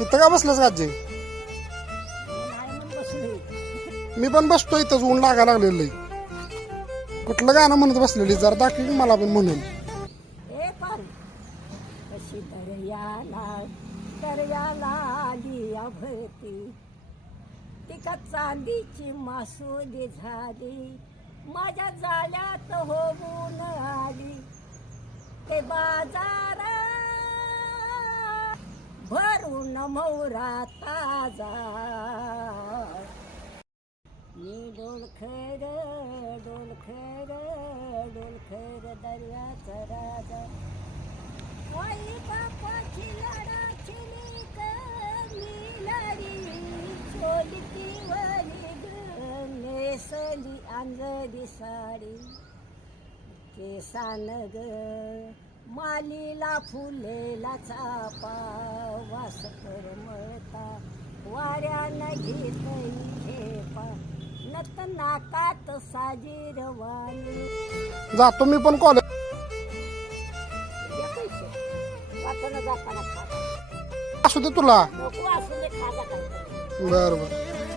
इथं का बसलंस का आजी? नाही म्हणून बसले. मी पण बसतो इथंच, ऊन लागायला लागलेलं आहे. कुठलं गाणं म्हणत बसलेली जरा दाखवी की मला पण म्हणून. ए पार कशी दर्याला आली अभरती, ती का चांदीची मासोली झाली, माझ्या जाळ्यात होऊन आली. ते बाजार भरून मौरा ताजा, मी डोलखर डोलखर डोलखर दर्याचा राजा. आई बापाची लाडाची लेक मी लाडी, चोलती वरी नेसली अंजली साडी. केसान ग मालीला फुलेला चापा, वास करमळता वाऱ्यानं घेतई झेपा, नत नाकात साजीरवाणी. जातो मी पण कॉलेज. जाताना जाताना खा, असू दे तुला. नको असू दे, खाजा काय. बरं बरं.